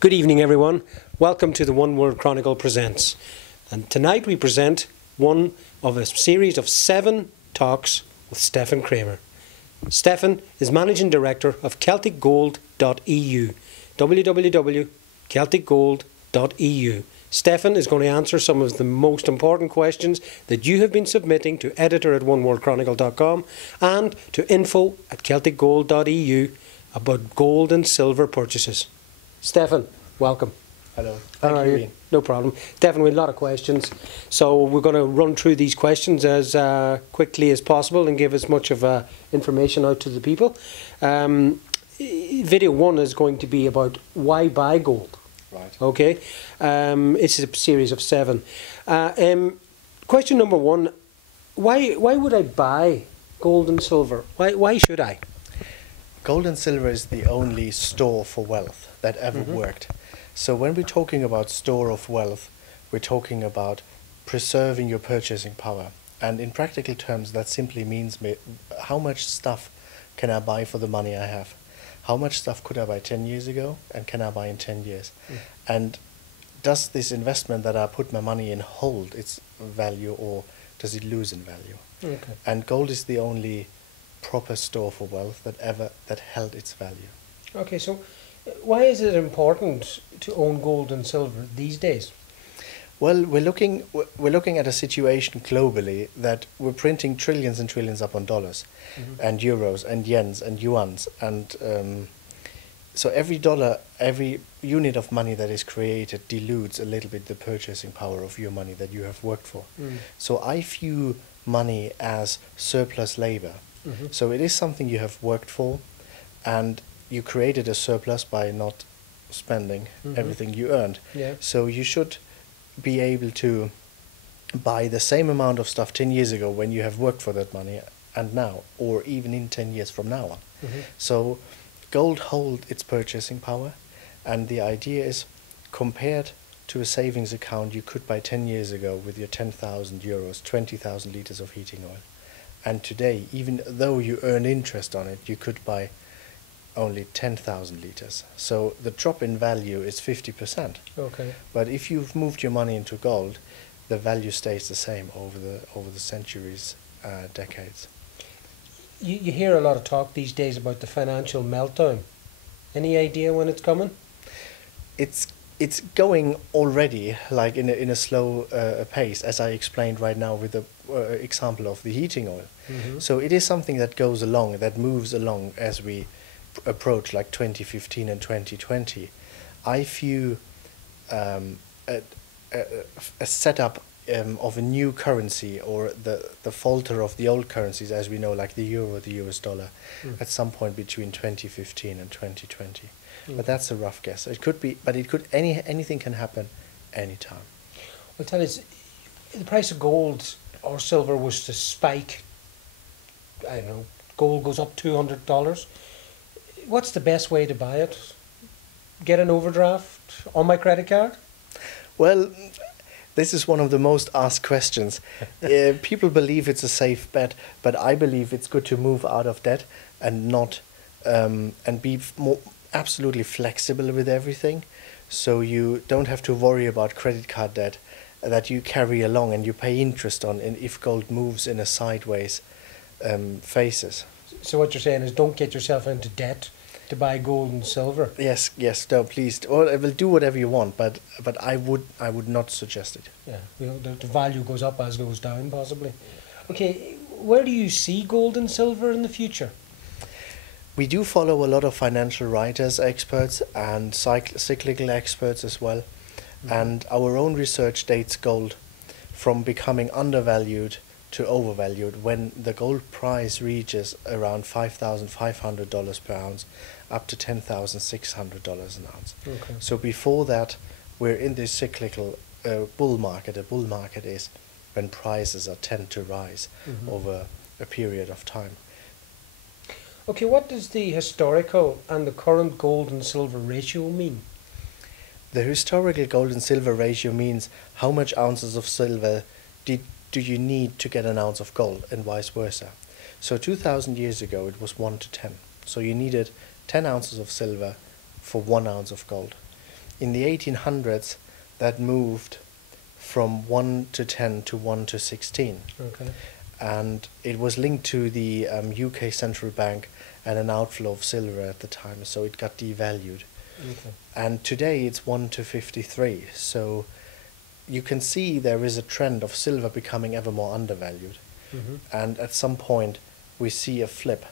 Good evening, everyone. Welcome to the One Word Chronicle Presents. And tonight we present one of a series of 7 talks with Stefan Kraemer. Stefan is Managing Director of CelticGold.eu, www.celticgold.eu. Stefan is going to answer some of the most important questions that you have been submitting to editor@onewordchronicle.com and to info@celticgold.eu about gold and silver purchases. Stefan, welcome. Hello. How are you? No problem. Stefan, we have a lot of questions, so we're going to run through these questions as quickly as possible and give as much of information out to the people. Video 1 is going to be about why buy gold. Right. Okay. It's a series of 7. Question number 1: Why would I buy gold and silver? Why should I? Gold and silver is the only store for wealth that ever worked. So when we're talking about store of wealth, we're talking about preserving your purchasing power. And in practical terms, that simply means how much stuff can I buy for the money I have? How much stuff could I buy 10 years ago and can I buy in 10 years? And does this investment that I put my money in hold its value, or does it lose in value? Okay. And gold is the only proper store for wealth that held its value. Okay, so why is it important to own gold and silver these days? Well, we're looking at a situation globally that we're printing trillions and trillions upon dollars, and euros and yens and yuans, and so every dollar, every unit of money that is created dilutes a little bit the purchasing power of your money that you have worked for. So I view money as surplus labor. So it is something you have worked for, and you created a surplus by not spending everything you earned. Yeah. So you should be able to buy the same amount of stuff 10 years ago when you have worked for that money and now, or even in 10 years from now on. So gold holds its purchasing power, and the idea is, compared to a savings account you could buy 10 years ago with your 10,000 euros, 20,000 litres of heating oil. And today, even though you earn interest on it, you could buy only 10,000 litres. So the drop in value is 50%. Okay. But if you've moved your money into gold, the value stays the same over the centuries, decades. You hear a lot of talk these days about the financial meltdown. Any idea when it's coming? It's going already, like in a slow pace, as I explained right now with the example of the heating oil. So it is something that goes along, that moves along as we approach like 2015 and 2020. I view a setup of a new currency, or the falter of the old currencies as we know, like the euro, the US dollar, at some point between 2015 and 2020. But that's a rough guess. It could be, but anything can happen anytime. Well, tell us, the price of gold or silver was to spike, I don't know, gold goes up $200. What's the best way to buy it? Get an overdraft on my credit card? Well, this is one of the most asked questions. People believe it's a safe bet, but I believe it's good to move out of debt and not and be more absolutely flexible with everything, so you don't have to worry about credit card debt that you carry along and you pay interest on, and if gold moves in a sideways phases. So what you're saying is, don't get yourself into debt to buy gold and silver. Yes, no, please. Or I will do whatever you want, but I would not suggest it. Yeah, you know, the value goes up as goes down, possibly. Okay, where do you see gold and silver in the future? We do follow a lot of financial writers, experts, and cyclical experts as well. And our own research dates gold from becoming undervalued to overvalued when the gold price reaches around $5,500 per ounce, up to $10,600 an ounce. Okay. So before that, we're in this cyclical bull market. A bull market is when prices tend to rise over a period of time. Okay, what does the historical and the current gold and silver ratio mean? The historical gold and silver ratio means how much ounces of silver do you need to get an ounce of gold, and vice versa. So 2,000 years ago it was 1 to 10. So you needed 10 ounces of silver for 1 ounce of gold. in the 1800s, that moved from 1 to 10 to 1 to 16. Okay. And it was linked to the UK central bank and an outflow of silver at the time, so it got devalued. Okay. And today it's 1 to 53. So you can see there is a trend of silver becoming ever more undervalued. Mm-hmm. And at some point we see a flip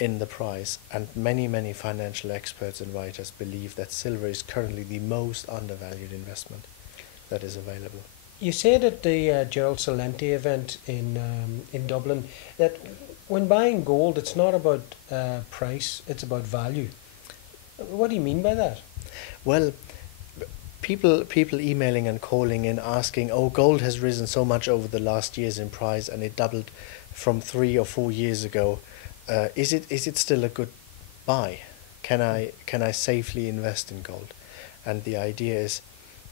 in the price, and many financial experts and writers believe that silver is currently the most undervalued investment that is available. You said at the Gerald Celente event in Dublin that when buying gold, it's not about price, it's about value. What do you mean by that? Well, people emailing and calling in asking, oh, gold has risen so much over the last years in price and it doubled from 3 or 4 years ago. Is it still a good buy? Can I safely invest in gold? And the idea is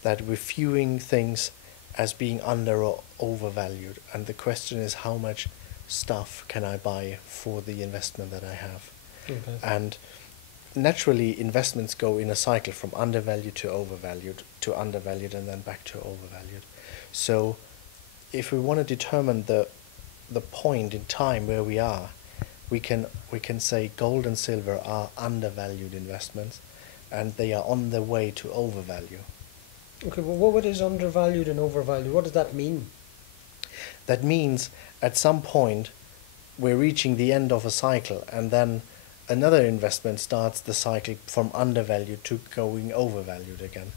that we're viewing things as being under or overvalued, and the question is how much stuff can I buy for the investment that I have. Okay. And naturally investments go in a cycle from undervalued to overvalued to undervalued and then back to overvalued. So if we want to determine the point in time where we are, we can say gold and silver are undervalued investments and they are on their way to overvalue. Okay, well, what is undervalued and overvalued? What does that mean? That means at some point we're reaching the end of a cycle and then another investment starts the cycle from undervalued to going overvalued again.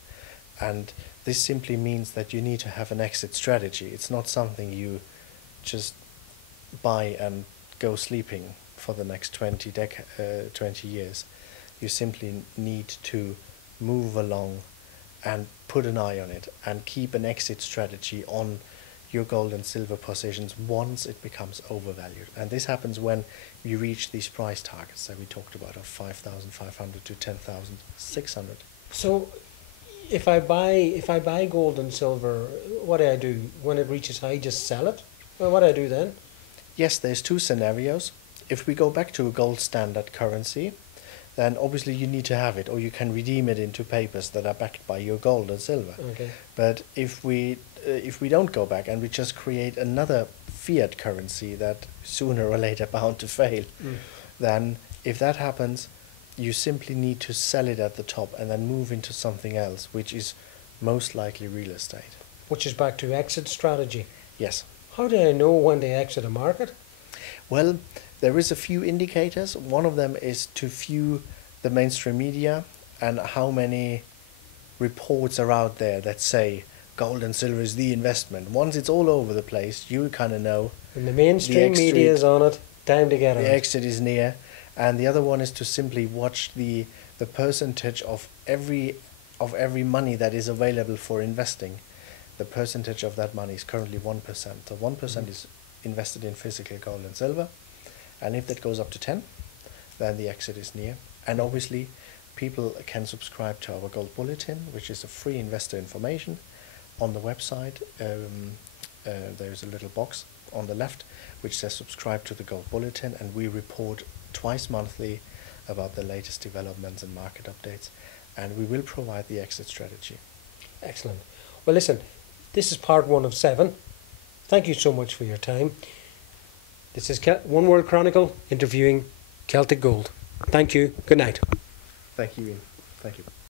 And this simply means that you need to have an exit strategy. It's not something you just buy and go sleeping for the next 20 years. You simply need to move along and put an eye on it and keep an exit strategy on your gold and silver positions once it becomes overvalued. And this happens when you reach these price targets that we talked about of 5,500 to 10,600. So if I buy gold and silver, what do I do? When it reaches high, just sell it? Well, what do I do then? Yes, there's two scenarios. If we go back to a gold standard currency, then obviously you need to have it, or you can redeem it into papers that are backed by your gold and silver. Okay. But if we don't go back and we just create another fiat currency that sooner or later bound to fail, then if that happens, you simply need to sell it at the top and then move into something else, which is most likely real estate. Which is back to exit strategy. Yes. How do I know when they exit a market? Well, there is a few indicators. One of them is to view the mainstream media and how many reports are out there that say gold and silver is the investment. Once it's all over the place, you kind of know. When the mainstream media is on it, time to get on. The exit is near. And the other one is to simply watch the percentage of every money that is available for investing. The percentage of that money is currently 1%. So 1% is invested in physical gold and silver. And if that goes up to 10, then the exit is near. And obviously, people can subscribe to our Gold Bulletin, which is a free investor information. On the website, there's a little box on the left which says subscribe to the Gold Bulletin, and we report twice monthly about the latest developments and market updates, and we will provide the exit strategy. Excellent. Well, listen, this is part 1 of 7. Thank you so much for your time. This is One World Chronicle interviewing Celtic Gold. Thank you. Good night. Thank you, Ian. Thank you.